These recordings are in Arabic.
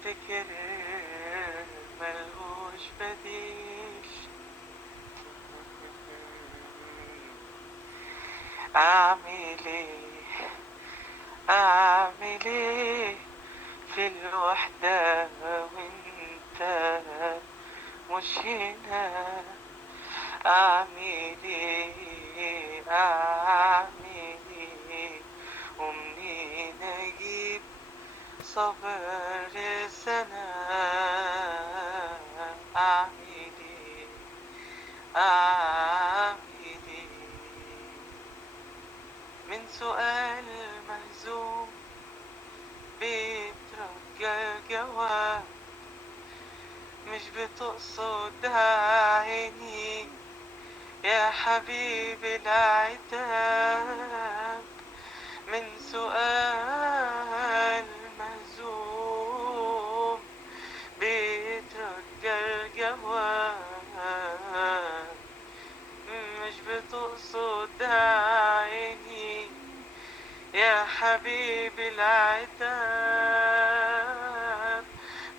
افتكر ملهوش بديل. اعمل ايه اعمل ايه في الوحدة وانت مش هنا؟ اعمل ايه ومنين اجيب صبر سنة؟ اعمل ايه من سؤال مهزوم بيترجى الجواب، مش بتقصد عيني يا حبيبي العتاب. من سؤال مهزوم بيترجى الجواب، مش بتقصد عيني يا حبيبي العتاب.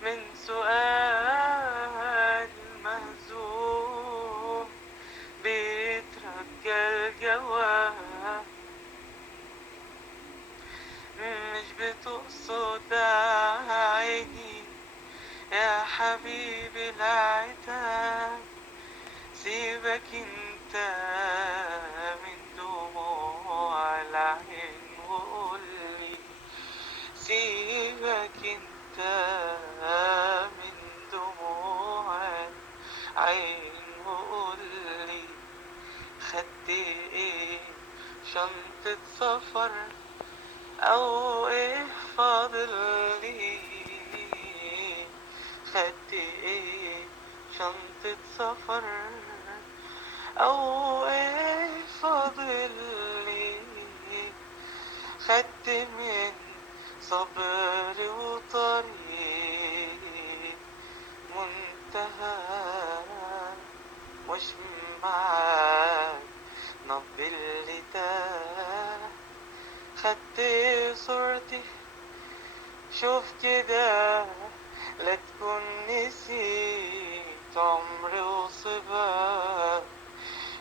من سؤال مهزوم بيترجى الجواب، مش بتقصد عيني يا حبيبي العتاب. سيبك انت من دموع العين وقولي، سيبك انت من دموع العين وقولي، خدت ايه شنطة سفر او ايه فاضل لي؟ خدت ايه شنطة سفر او ايه فاضل لي؟ خدت من صبر وطريق منتهى مش معاك نبض اللي تاه. خدت صورتي شوف كده لا تكون نسيت عمري وصباك،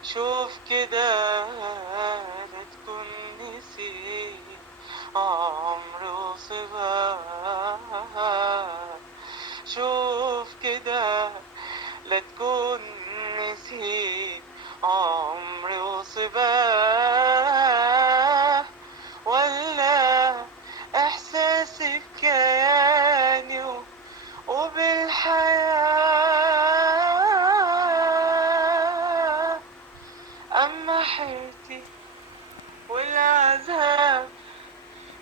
شوف كده لا تكون نسيت عمري وصباك، شوف كده لا تكون نسيت عمري وصباك، ولا احساسي بكياني وبالحياة. اما حيرتي والعذاب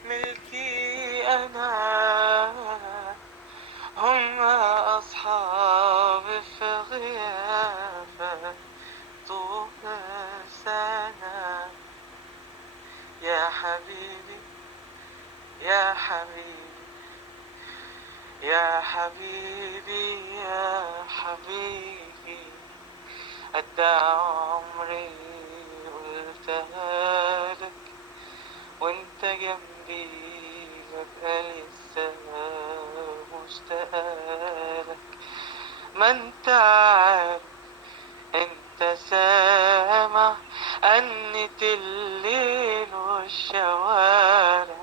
ملكي انا، هم اصحابي في غيابك طول سنة. يا حبيبي يا حبيبي يا حبيبي يا حبيبي، قد عمري قلتها لك وانت جنبي ببقى لسه مشتاقلك. ما انت عارف انت سامع أنة الليل والشوارع،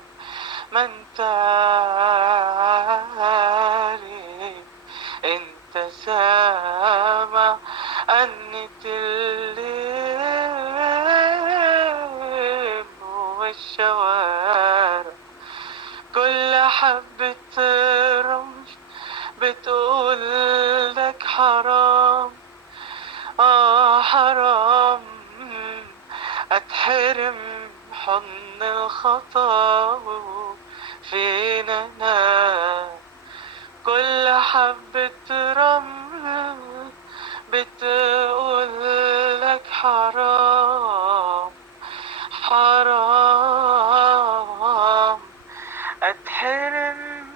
ما انت عارف انت سامع أنة الليل والشوارع. كل حبة رمل بتقول لك حرام، حرام اتحرم حضن الخطا فين انا. كل حبة رمل بتقول لك حرام، حرام اتحرم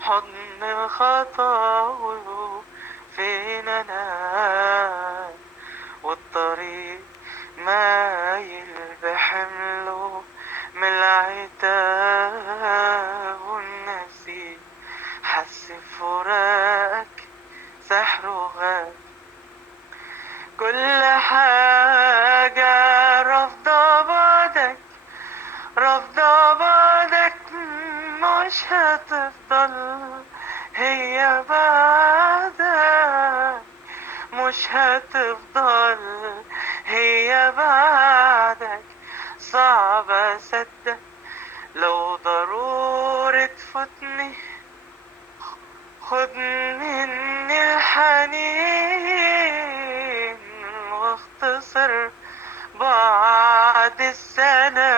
حضن الخطا فين انا. والطريق مايل بحمله من العتاب والنسيم، فراقك سحره غاب. كل حاجة رافضة بعدك، رافضة بعدك، مش هتفضل هي بعدك، مش هتفضل هي بعدك. صعب أصدق لو ضروري تفوتني، خد مني الحنين واختصر بعد السنة.